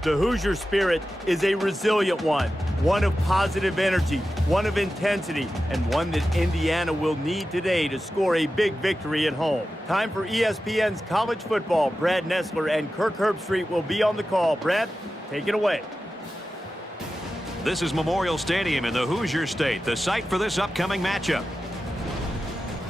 The Hoosier spirit is a resilient one of positive energy, one of intensity, and one that Indiana will need today to score a big victory at home. Time for ESPN's college football. Brad Nessler and Kirk Herbstreit will be on the call. Brad, take it away. This is Memorial Stadium in the Hoosier State, the site for this upcoming matchup.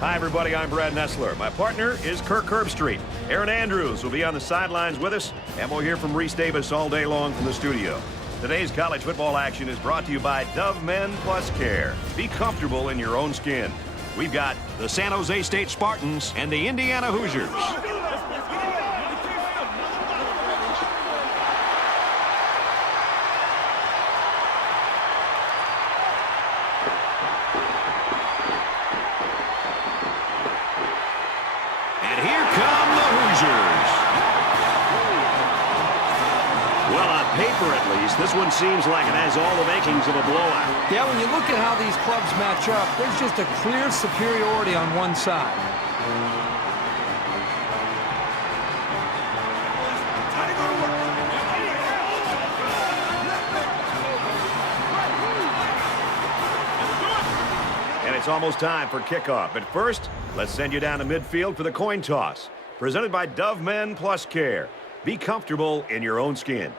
Hi, everybody. I'm Brad Nessler. My partner is Kirk Herbstreit. Aaron Andrews will be on the sidelines with us, and we'll hear from Reese Davis all day long from the studio. Today's college football action is brought to you by Dove Men Plus Care. Be comfortable in your own skin. We've got the San Jose State Spartans and the Indiana Hoosiers. And here come the Hoosiers. Well, on paper at least, this one seems like it has all the makings of a blowout. Yeah, when you look at how these clubs match up, there's just a clear superiority on one side. And it's almost time for kickoff. But first, let's send you down to midfield for the coin toss. Presented by Dove Men Plus Care. Be comfortable in your own skin.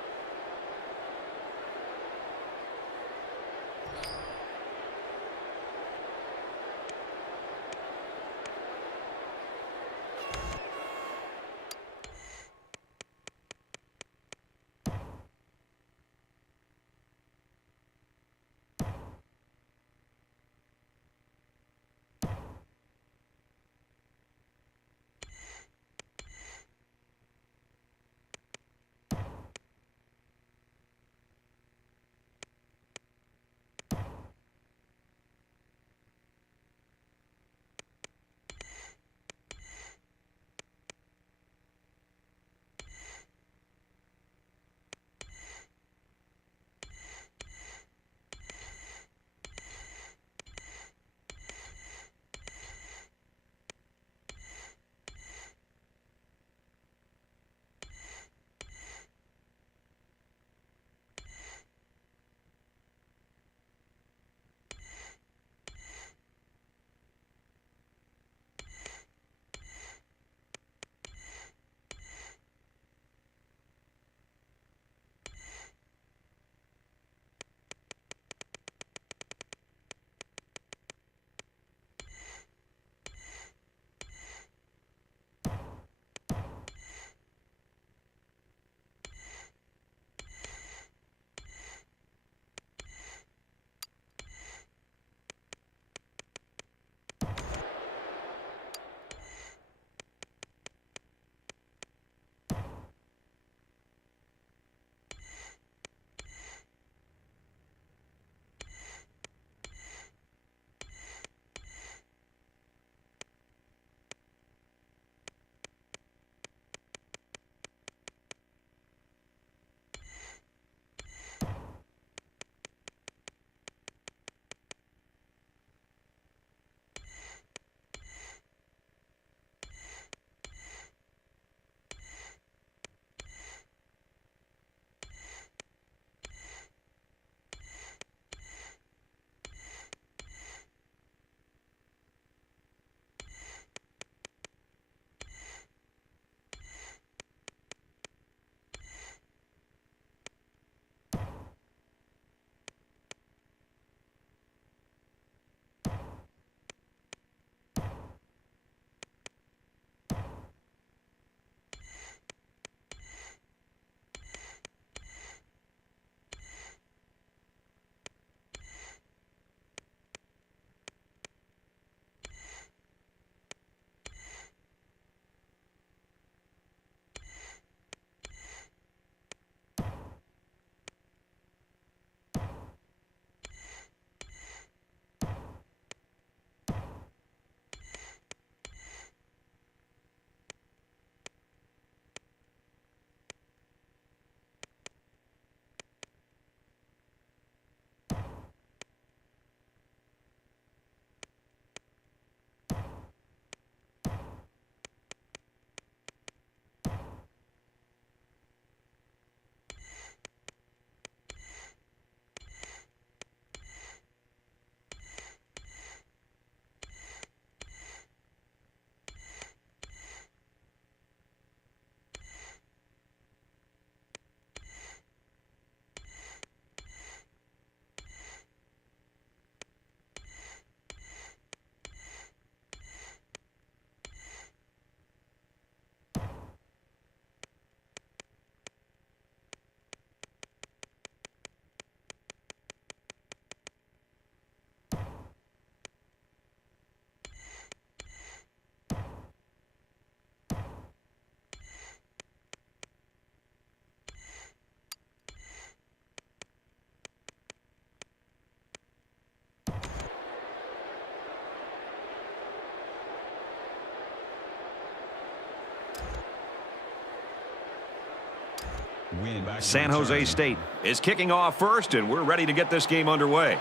San Jose State is kicking off first, and we're ready to get this game underway.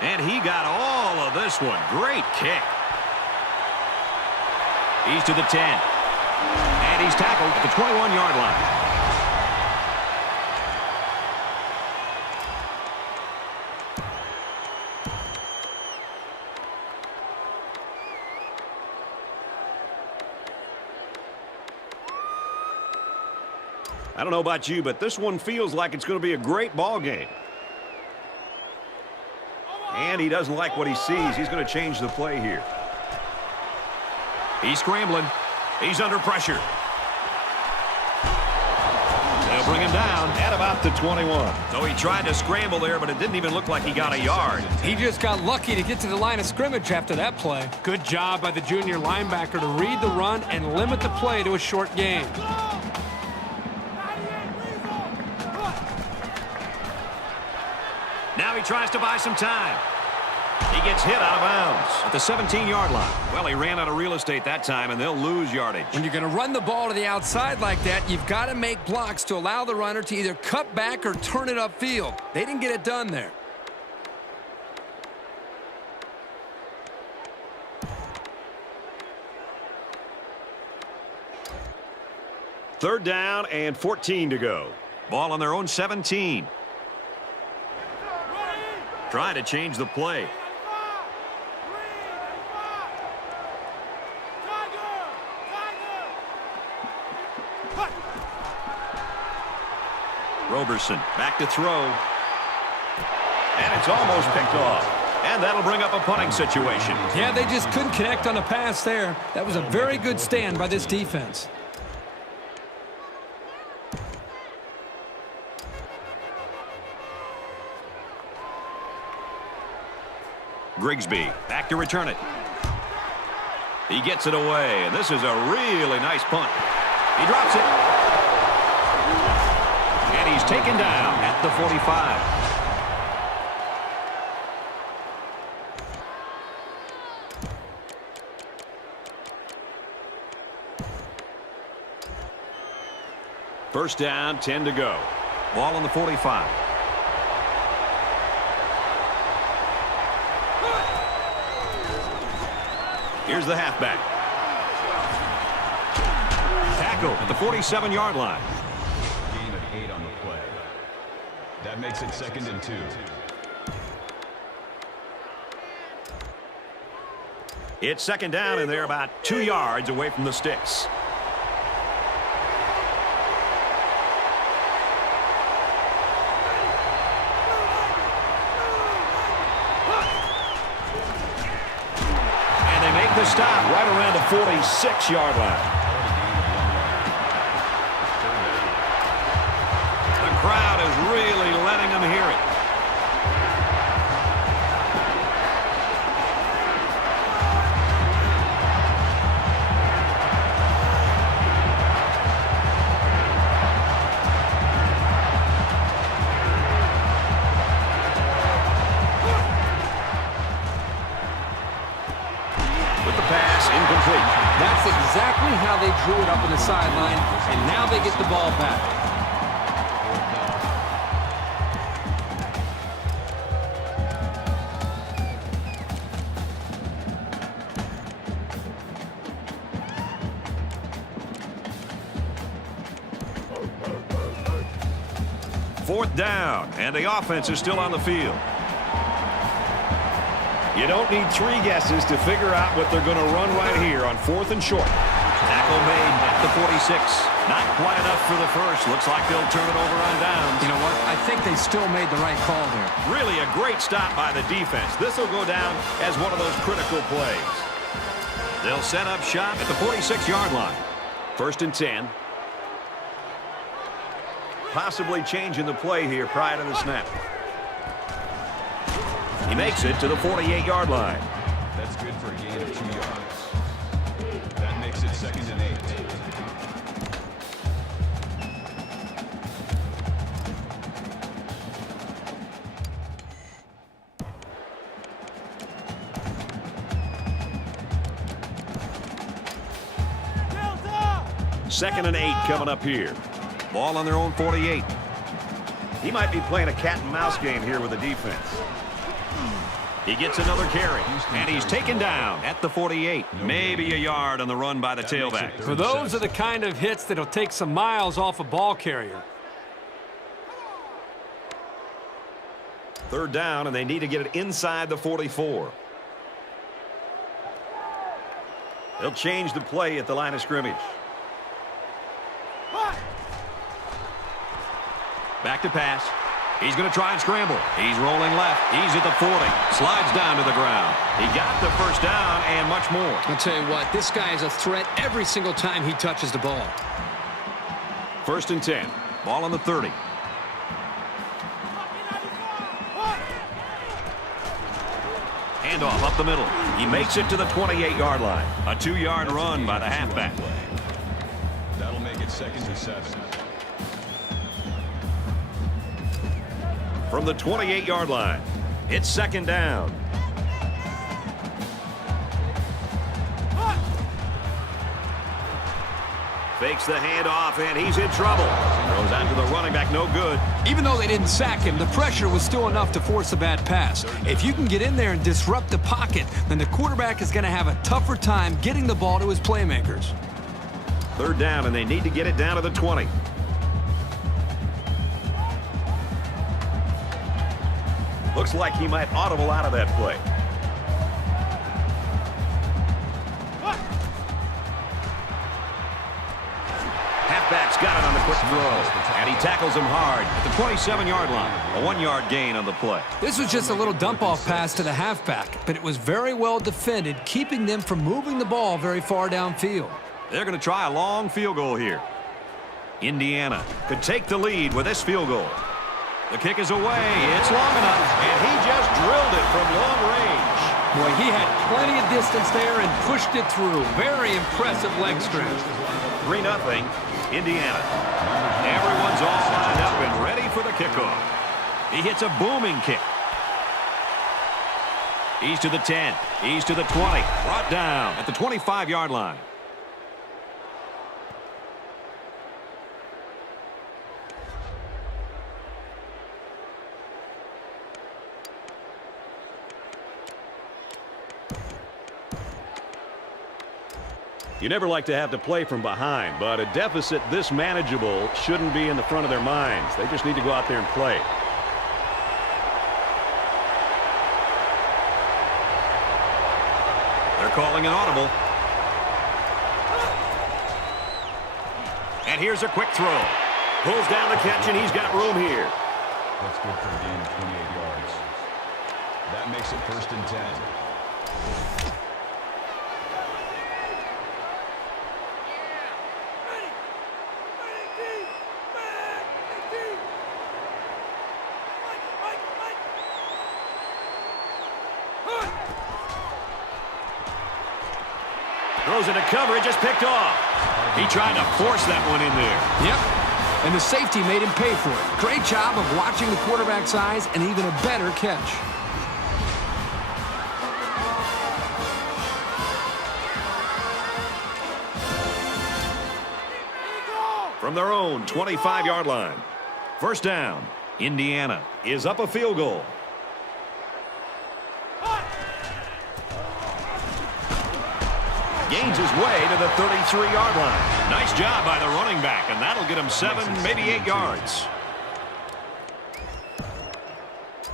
And he got all of this one. Great kick. He's to the 10. And he's tackled at the 21-yard line. I don't know about you, but this one feels like it's going to be a great ball game. And he doesn't like what he sees. He's going to change the play here. He's scrambling. He's under pressure. They'll bring him down At about the 21. So he tried to scramble there, but it didn't even look like he got a yard. He just got lucky to get to the line of scrimmage after that play. Good job by the junior linebacker to read the run and limit the play to a short gain. Now he tries to buy some time. He gets hit out of bounds at the 17-yard line. Well, he ran out of real estate that time, and they'll lose yardage. When you're going to run the ball to the outside like that, you've got to make blocks to allow the runner to either cut back or turn it upfield. They didn't get it done there. Third down and 14 to go. Ball on their own 17. Trying to change the play. Roberson back to throw. And it's almost picked off. And that'll bring up a punting situation. Yeah, they just couldn't connect on the pass there. That was a very good stand by this defense. Grigsby back to return it. He gets it away, and this is a really nice punt. He drops it. And he's taken down at the 45. First down, 10 to go. Ball on the 45. Here's the halfback. Tackle at the 47-yard line. Gain of 8 on the play. That makes it 2nd and 2. It's second down, and they're about 2 yards away from the sticks. The stop right around the 46-yard line. The crowd is really letting them hear it. That's exactly how they drew it up on the sideline, and now they get the ball back. Fourth down, and the offense is still on the field. You don't need 3 guesses to figure out what they're going to run right here on 4th and short. Tackle made at the 46. Not quite enough for the first. Looks like they'll turn it over on downs. You know what? I think they still made the right call there. Really a great stop by the defense. This will go down as one of those critical plays. They'll set up shop at the 46-yard line. 1st and 10. Possibly changing the play here prior to the snap. He makes it to the 48-yard line. That's good for a gain of 2 yards. That makes it 2nd and 8. 2nd and 8 coming up here. Ball on their own 48. He might be playing a cat and mouse game here with the defense. He gets another carry, and he's taken down at the 48. Maybe a yard on the run by the tailback. For those are the kind of hits that'll take some miles off a ball carrier. 3rd down, and they need to get it inside the 44. They'll change the play at the line of scrimmage. Back to pass. He's going to try and scramble. He's rolling left. He's at the 40. Slides down to the ground. He got the 1st down and much more. I'll tell you what, this guy is a threat every single time he touches the ball. 1st and 10. Ball on the 30. Handoff up the middle. He makes it to the 28-yard line. A 2-yard run by the halfback. That'll make it 2nd and 7. From the 28-yard line, it's 2nd down. Fakes the handoff, and he's in trouble. Throws out to the running back, no good. Even though they didn't sack him, the pressure was still enough to force a bad pass. If you can get in there and disrupt the pocket, then the quarterback is going to have a tougher time getting the ball to his playmakers. 3rd down, and they need to get it down to the 20. Looks like he might audible out of that play. Halfback's got it on the quick throw, and he tackles him hard at the 27-yard line. A 1-yard gain on the play. This was just a little dump-off pass to the halfback, but it was very well defended, keeping them from moving the ball very far downfield. They're going to try a long field goal here. Indiana Could take the lead with this field goal. The kick is away. It's long enough, And he just drilled it from long range. Boy, he had plenty of distance there and pushed it through. Very impressive leg stretch. 3-0, Indiana. Everyone's all lined up and ready for the kickoff. He hits a booming kick. He's to the 10. He's to the 20. Brought down at the 25-yard line. You never like to have to play from behind, but a deficit this manageable shouldn't be in the front of their minds. They just need to go out there and play. They're calling an audible. And here's a quick throw. Pulls down the catch, and he's got room here. That's good for a gain of 28 yards. That makes it 1st and 10. Throws into cover, it just picked off. He tried to force that one in there. Yep. And the safety made him pay for it. Great job of watching the quarterback's eyes and even a better catch. From their own 25-yard line. 1st down. Indiana is up a field goal. Gains his way to the 33-yard line. Nice job by the running back, and that'll get him 7, maybe 8 yards.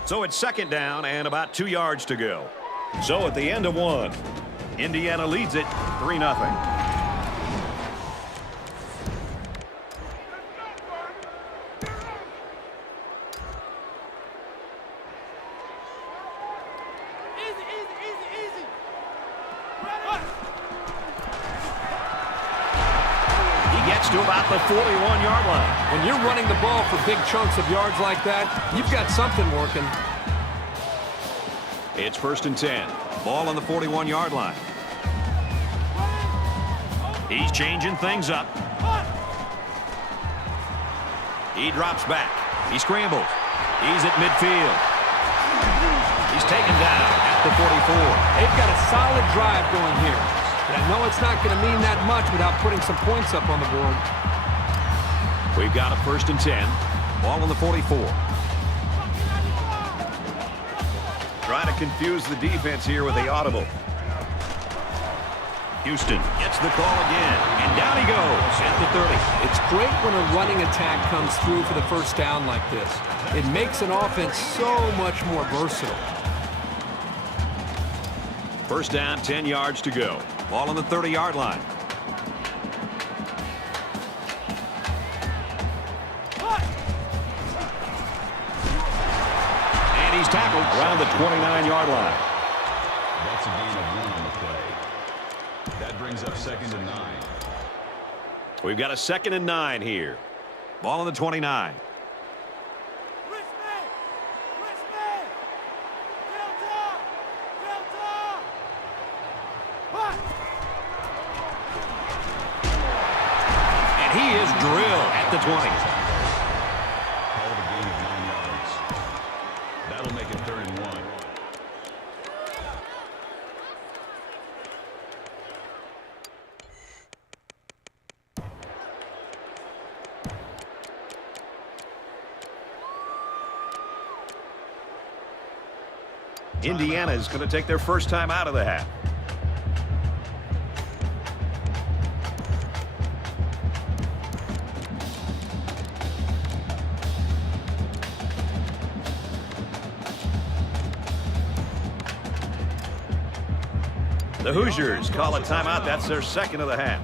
So it's 2nd down and about 2 yards to go. So at the end of 1, Indiana leads it 3-0. To about the 41-yard line. When you're running the ball for big chunks of yards like that, you've got something working. It's 1st and 10. Ball on the 41-yard line. He's changing things up. He drops back. He scrambles. He's at midfield. He's taken down at the 44. They've got a solid drive going here. But I know it's not going to mean that much without putting some points up on the board. We've got a 1st and 10. Ball on the 44. Trying to confuse the defense here with the audible. Houston gets the call again, and down he goes at the 30. It's great when a running attack comes through for the first down like this. It makes an offense so much more versatile. 1st down, 10 yards to go. Ball on the 30-yard line. And he's tackled Around the 29-yard line. That's a gain of 1 on the play. That brings up 2nd and 9. We've got a 2nd and 9 here. Ball on the 29. And he is drilled at the 20. Called a gain of 9 yards. That'll make it 3rd and 1. Indiana is going to take their first time out of the half. The Hoosiers call a timeout. That's their 2nd of the half.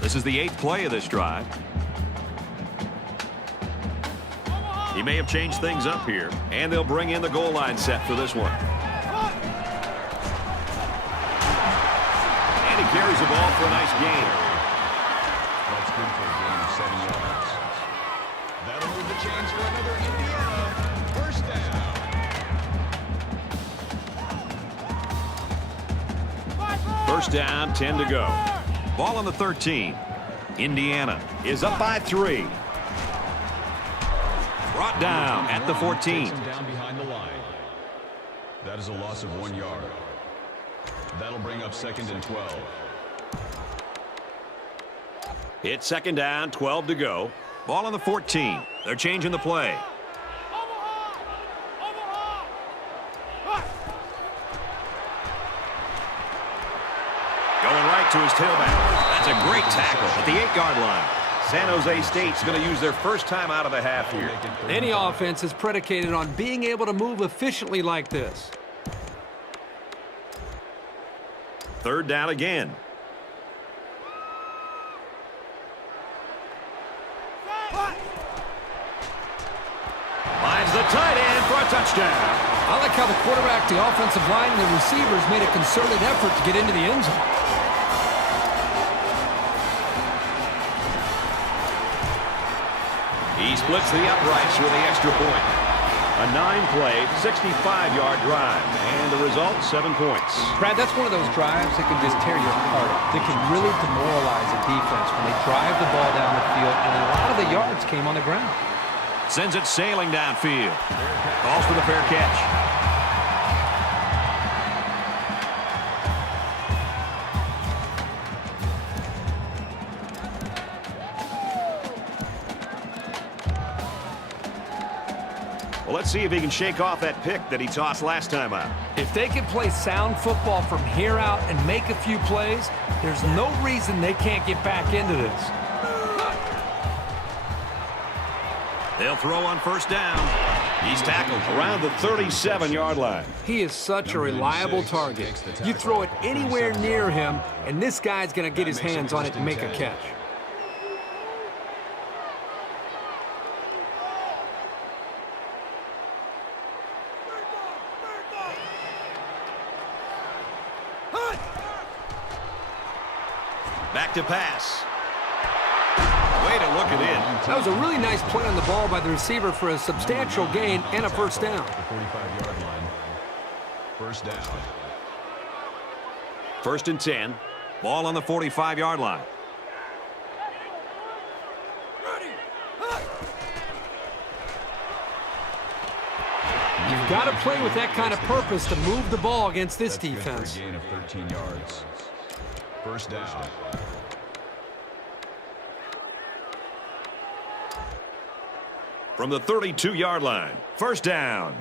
This is the 8th play of this drive. He may have changed things up here, and they'll bring in the goal line set for this one. And he carries the ball for a nice gain. That's good for a gain of 7 yards. That'll move the chains for another Indiana. 1st down. 1st down, 10 to go. Ball on the 13. Indiana is up by 3. Brought down at the 14. Takes him down behind the line. That is a loss of 1 yard. That'll bring up 2nd and 12. It's 2nd down, 12 to go. Ball on the 14. They're changing the play. Going right to his tailback. That's a great tackle at the 8-yard line. San Jose State's going to use their first time out of the half here. Any offense is predicated on being able to move efficiently like this. 3rd down again. Finds the tight end for a touchdown. I like how the quarterback, the offensive line, and the receivers made a concerted effort to get into the end zone. He splits the uprights with the extra point. A 9-play, 65-yard drive. And the result, 7 points. Brad, that's one of those drives that can just tear you apart. That can really demoralize a defense when they drive the ball down the field, and a lot of the yards came on the ground. Sends it sailing downfield. Calls for the fair catch. Well, let's see if he can shake off that pick that he tossed last time out. If they can play sound football from here out and make a few plays, there's no reason they can't get back into this. They'll throw on 1st down. He's tackled Around the 37-yard line. He is such a reliable target. You throw it anywhere near him, and this guy's going to get his hands on it and make a catch. back to pass. Way to look it in. That was a really nice play on the ball by the receiver for a substantial gain and a first down. The 45-yard line. First down. 1st and 10. Ball on the 45-yard line. You've got to play with that kind of purpose to move the ball against this defense. Gain of 13 yards. First down. From the 32-yard line. First down.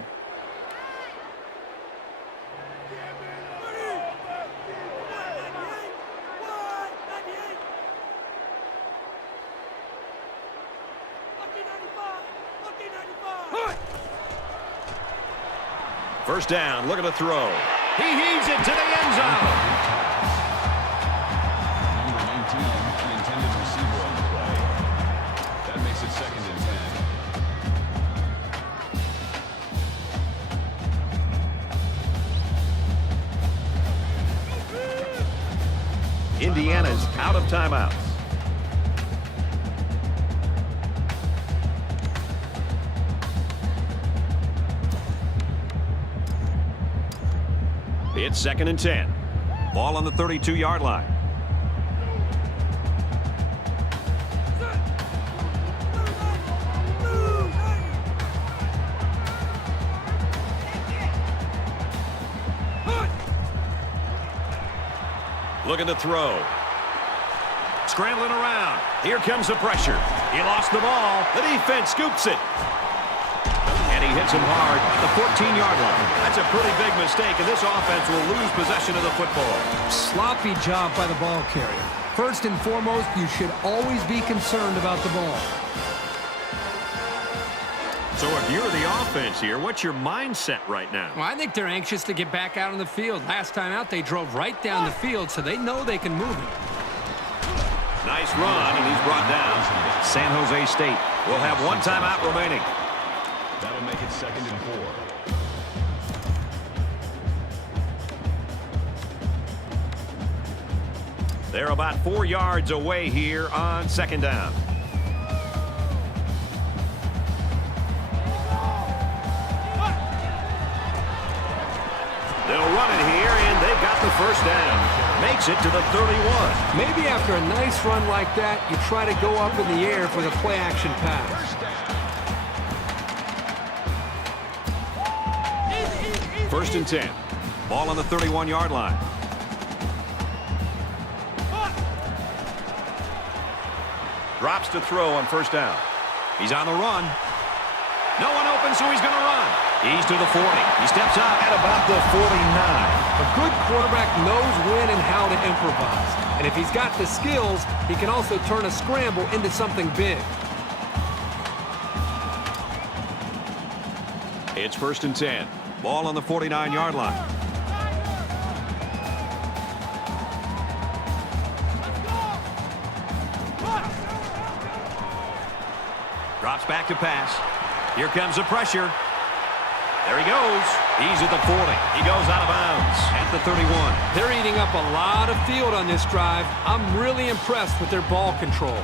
First down, look at the throw. He heaves it to the end zone. Number 19, the intended receiver on the play. That makes it 2nd and 10. Indiana's out of timeouts. It's 2nd and 10. Ball on the 32-yard line. Looking to throw. Scrambling around. Here comes the pressure. He lost the ball. The defense scoops it. And he hits him hard at the 14-yard line. That's a pretty big mistake, and this offense will lose possession of the football. Sloppy job by the ball carrier. First and foremost, you should always be concerned about the ball. So if you're the offense here, what's your mindset right now? Well, I think they're anxious to get back out on the field. Last time out, they drove right down the field, so they know they can move it. Nice run, and he's brought down. San Jose State will have one timeout remaining. That'll make it 2nd and 4. They're about 4 yards away here on 2nd down. They'll run it here, and they've got the first down. Makes it to the 31. Maybe after a nice run like that, you try to go up in the air for the play-action pass. 1st and 10. Ball on the 31-yard line. Drops to throw on 1st down. He's on the run. No one open, so he's going to run. He's to the 40. He steps out At about the 49. A good quarterback knows when and how to improvise. And if he's got the skills, he can also turn a scramble into something big. It's 1st and 10. Ball on the 49-yard line. Drops back to pass. Here comes the pressure. There he goes. He's at the 40. He goes out of bounds. At the 31. They're eating up a lot of field on this drive. I'm really impressed with their ball control.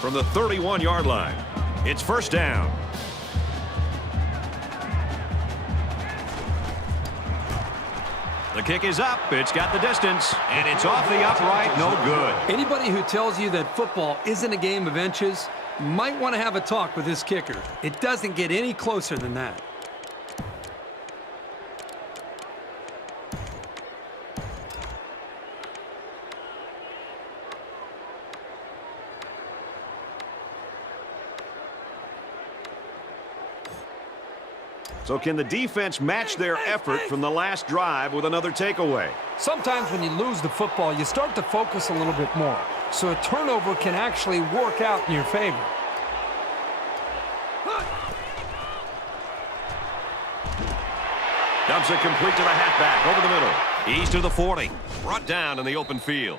From the 31-yard line, it's 1st down. The kick is up. It's got the distance. And it's off the upright. No good. Anybody who tells you that football isn't a game of inches might want to have a talk with this kicker. It doesn't get any closer than that. So can the defense match their effort from the last drive with another takeaway? Sometimes when you lose the football, you start to focus a little bit more. So a turnover can actually work out in your favor. Dumps it complete to the halfback over the middle. He's to the 40. Brought down in the open field.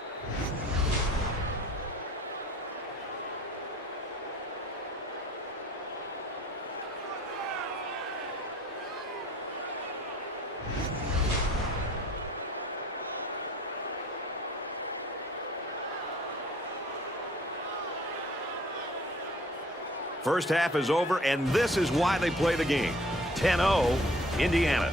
First half is over, and this is why they play the game. 10-0, Indiana.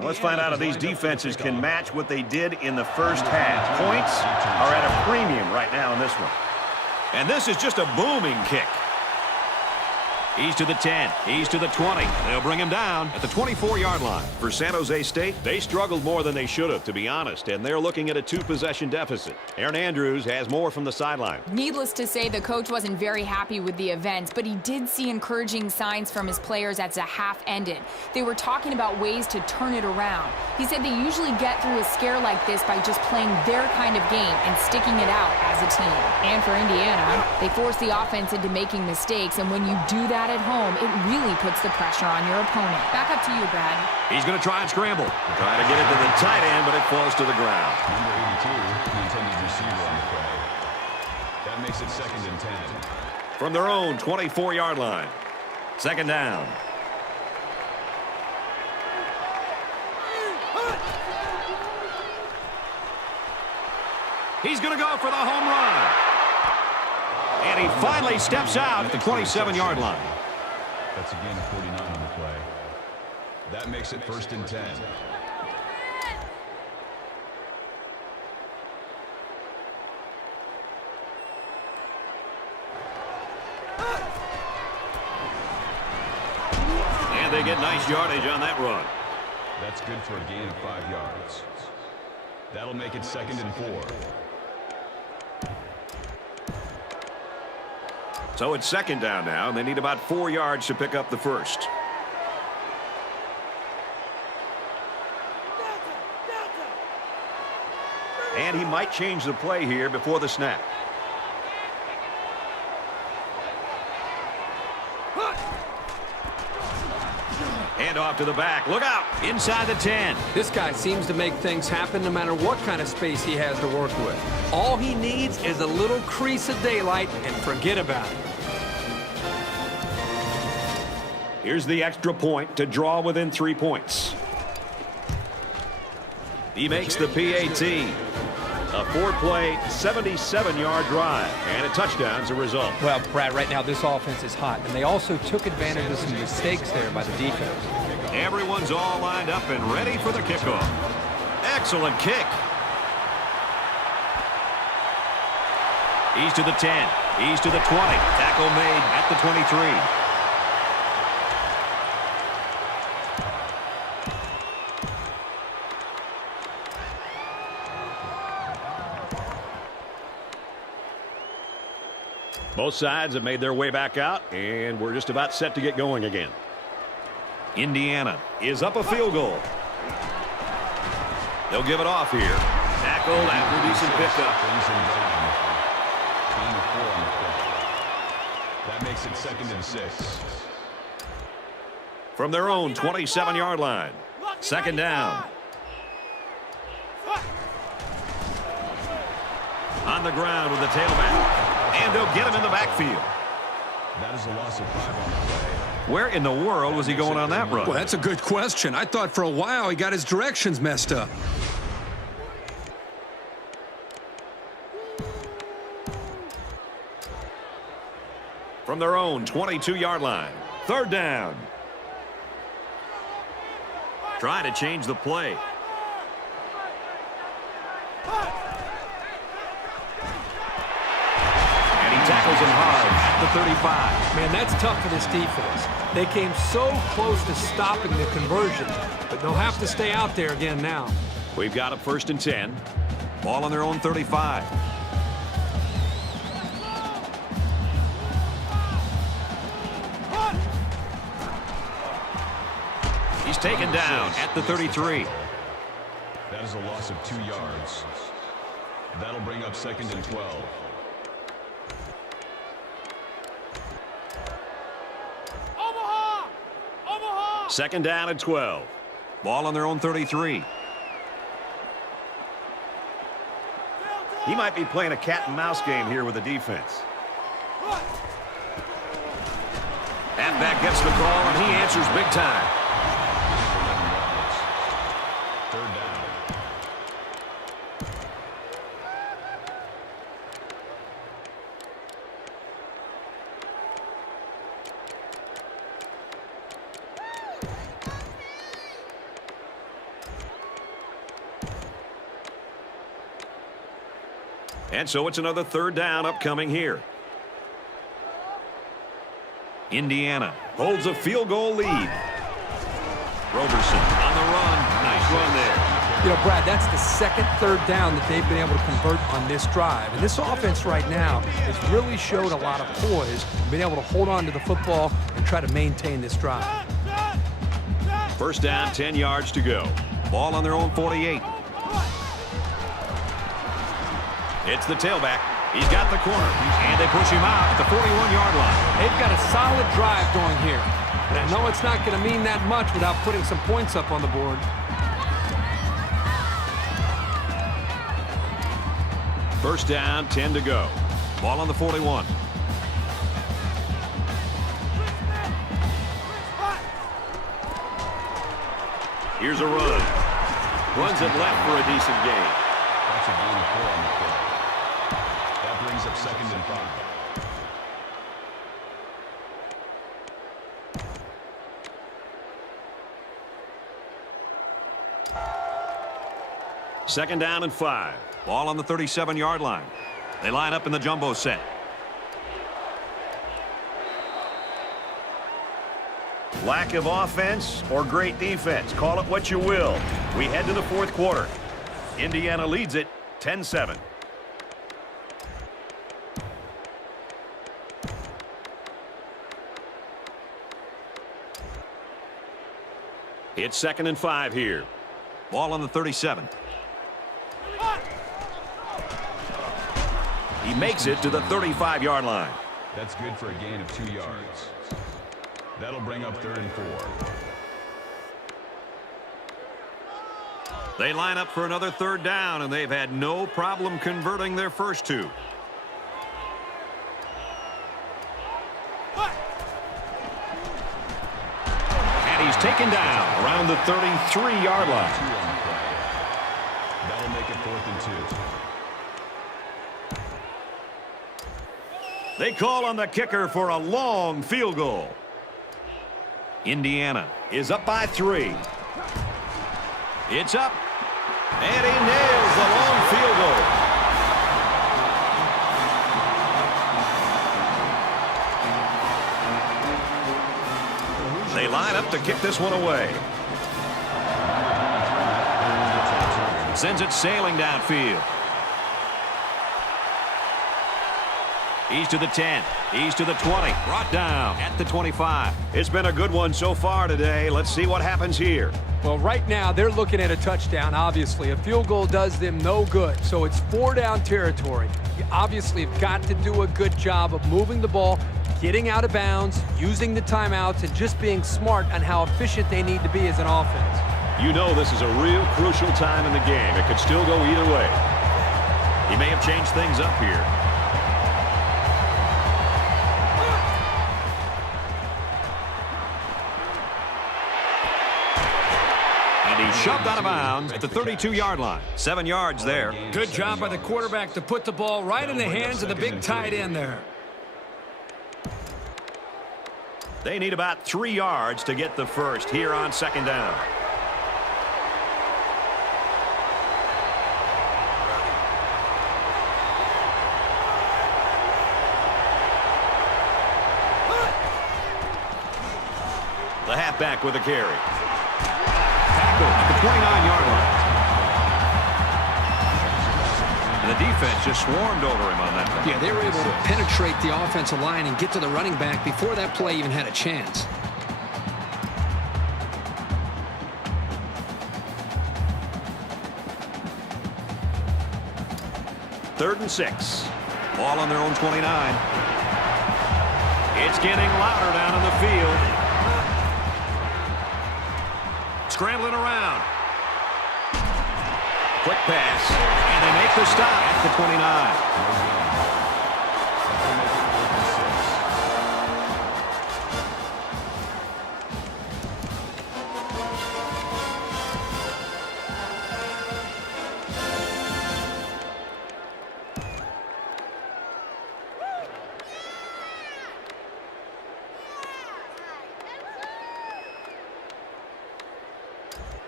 Let's find out if these defenses can match what they did in the first half. Points are at a premium right now in this one. And this is just a booming kick. He's to the 10. He's to the 20. They'll bring him down at the 24-yard line. For San Jose State, they struggled more than they should have, to be honest, and they're looking at a 2-possession deficit. Aaron Andrews has more from the sideline. Needless to say, the coach wasn't very happy with the events, but he did see encouraging signs from his players as the half ended. They were talking about ways to turn it around. He said they usually get through a scare like this by just playing their kind of game and sticking it out as a team. And for Indiana, they force the offense into making mistakes, and when you do that at home, it really puts the pressure on your opponent. Back up to you, Brad. He's going to try and scramble. Trying to get it to the tight end, but it falls to the ground. Number 82, the intended receiver on the play. That makes it 2nd and 10. From their own 24-yard line. Second down. He's going to go for the home run. And he finally steps out at the 27-yard line. That's a gain of 49 on the play. That makes it 1st and 10. And they get nice yardage on that run. That's good for a gain of 5 yards. That'll make it 2nd and 4. So it's second down now, and they need about 4 yards to pick up the first. And he might change the play here before the snap. Hand off to the back. Look out! Inside the 10. This guy seems to make things happen no matter what kind of space he has to work with. All he needs is a little crease of daylight and forget about it. Here's the extra point to draw within 3 points. He makes the PAT. A 4-play, 77-yard drive, and a touchdown as a result. Well, Brad, right now this offense is hot, and they also took advantage of some mistakes there by the defense. Everyone's all lined up and ready for the kickoff. Excellent kick. He's to the 10. He's to the 20. Tackle made at the 23. Both sides have made their way back out, and we're just about set to get going again. Indiana Is up a field goal. They'll give it off here. Tackled after decent pickup. Gain of 4 on the play. That makes it 2nd and 6. From their own 27-yard line. Second down. On the ground with the tailback. And they'll get him in the backfield. That is a loss of 5 on the play. Where in the world was he going on that run? Well, that's a good question. I thought for a while he got his directions messed up. From their own 22-yard line. Third down. Trying to change the play. Tackles him hard at the 35. Man, that's tough for this defense. They came so close to stopping the conversion, but they'll have to stay out there again now. We've got a 1st and 10. Ball on their own 35. He's taken down at the 33. That is a loss of 2 yards. That'll bring up 2nd and 12. Second down and 12. Ball on their own 33. He might be playing a cat and mouse game here with the defense. Halfback gets the call, and he answers big time. And so it's another third down upcoming here. Indiana holds a field goal lead. Roberson on the run. Nice run there. You know, Brad, that's the second third down that they've been able to convert on this drive. And this offense right now has really showed a lot of poise, being able to hold on to the football and try to maintain this drive. First down, 10 yards to go. Ball on their own 48. It's the tailback. He's got the corner, and they push him out at the 41-yard line. They've got a solid drive going here. And I know it's not going to mean that much without putting some points up on the board. First down, 10 to go. Ball on the 41. Here's a run. Runs it left for a decent gain. That's a gain of 4 on the play. That brings up 2nd and 5. Second down and 5. Ball on the 37-yard line. They line up in the jumbo set. Lack of offense or great defense. Call it what you will. We head to the fourth quarter. Indiana leads it 10-7. It's 2nd and 5 here. Ball on the 37. He makes it to the 35-yard line. That's good for a gain of 2 yards. That'll bring up 3rd and 4. They line up for another third down, and they've had no problem converting their first two. And he's taken down around the 33-yard line. 2 on the play. That'll make it 4th and 2. They call on the kicker for a long field goal. Indiana is up by 3. It's up, and he nails the long field goal. They line up to kick this one away. Sends it sailing downfield. He's to the 10. He's to the 20. Brought down at the 25. It's been a good one so far today. Let's see what happens here. Well, right now, they're looking at a touchdown, obviously. A field goal does them no good, so it's 4-down territory. You obviously have got to do a good job of moving the ball, getting out of bounds, using the timeouts, and just being smart on how efficient they need to be as an offense. You know this is a real crucial time in the game. It could still go either way. He may have changed things up here. Shoved out of bounds at the 32-yard line. 7 yards there. Good job by the quarterback to put the ball right in the hands of the big tight end there. They need about 3 yards to get the first here on 2nd down. The halfback with a carry. At the 29-yard line. And the defense just swarmed over him on that one. Yeah, they were able to penetrate the offensive line and get to the running back before that play even had a chance. Third and 6. Ball on their own 29. It's getting louder down in the field. Scrambling around. Quick pass. And they make the stop at the 29.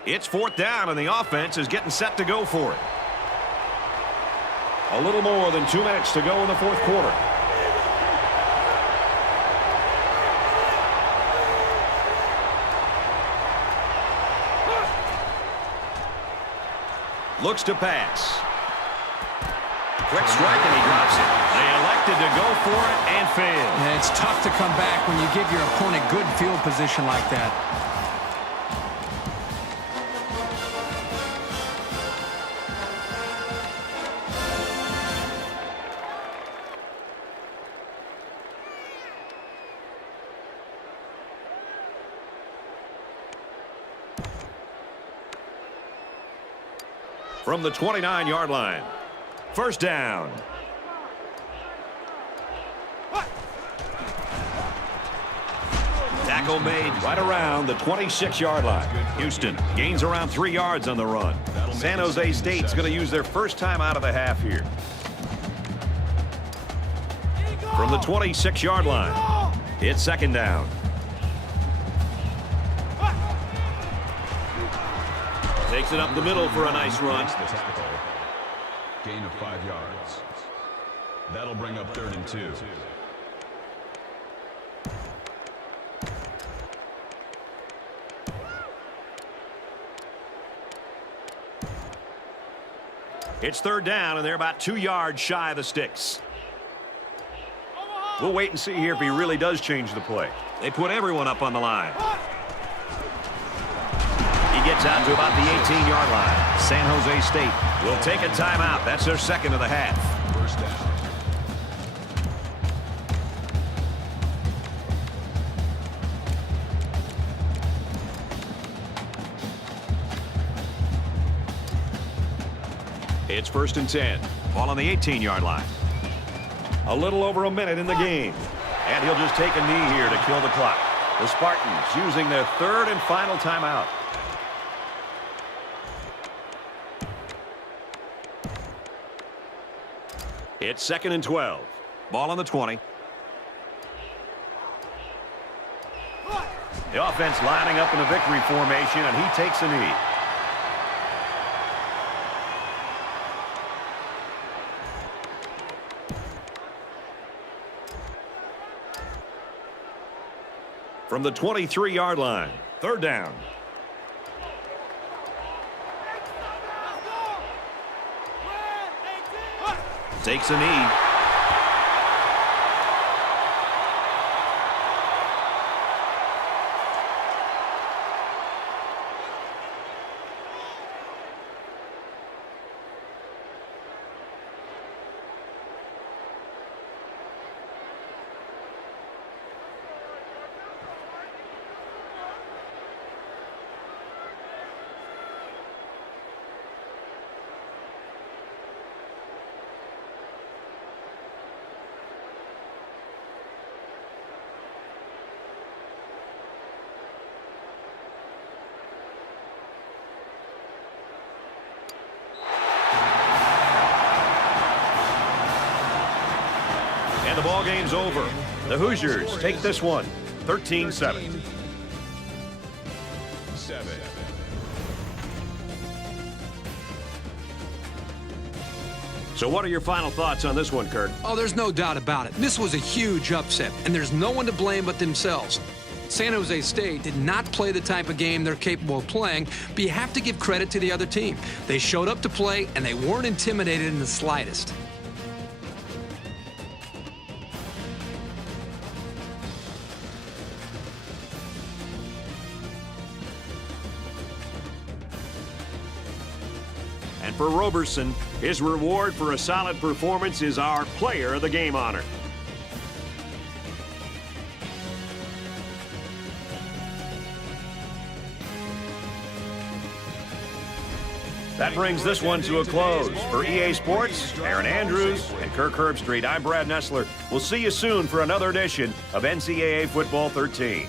It's 4th down, and the offense is getting set to go for it. A little more than 2 minutes to go in the fourth quarter. Looks to pass. Quick strike, and he drops it. They elected to go for it and fail. And it's tough to come back when you give your opponent good field position like that. From the 29-yard line. First down. Tackle made right around the 26-yard line. Houston gains around 3 yards on the run. San Jose State's going to use their first time out of the half here. From the 26-yard line, it's second down. Takes it up the middle for a nice run. Gain of 5 yards. That'll bring up 3rd and 2. It's third down, and they're about 2 yards shy of the sticks. We'll wait and see here if he really does change the play. They put everyone up on the line. He gets out to about the 18-yard line. San Jose State will take a timeout. That's their second of the half. First down. It's 1st and 10. Ball on the 18-yard line. A little over a minute in the game. And he'll just take a knee here to kill the clock. The Spartans using their 3rd and final timeout. It's 2nd and 12. Ball on the 20. The offense lining up in a victory formation, and he takes a knee. From the 23-yard line, third down. Takes a knee. And the ball game's over. The Hoosiers take this one, 13-7. 7. So what are your final thoughts on this one, Kurt? Oh, there's no doubt about it. This was a huge upset, and there's no one to blame but themselves. San Jose State did not play the type of game they're capable of playing, but you have to give credit to the other team. They showed up to play, and they weren't intimidated in the slightest. And for Roberson, his reward for a solid performance is our Player of the Game honor. That brings this one to a close. For EA Sports, Aaron Andrews and Kirk Herbstreit, I'm Brad Nessler. We'll see you soon for another edition of NCAA Football 13.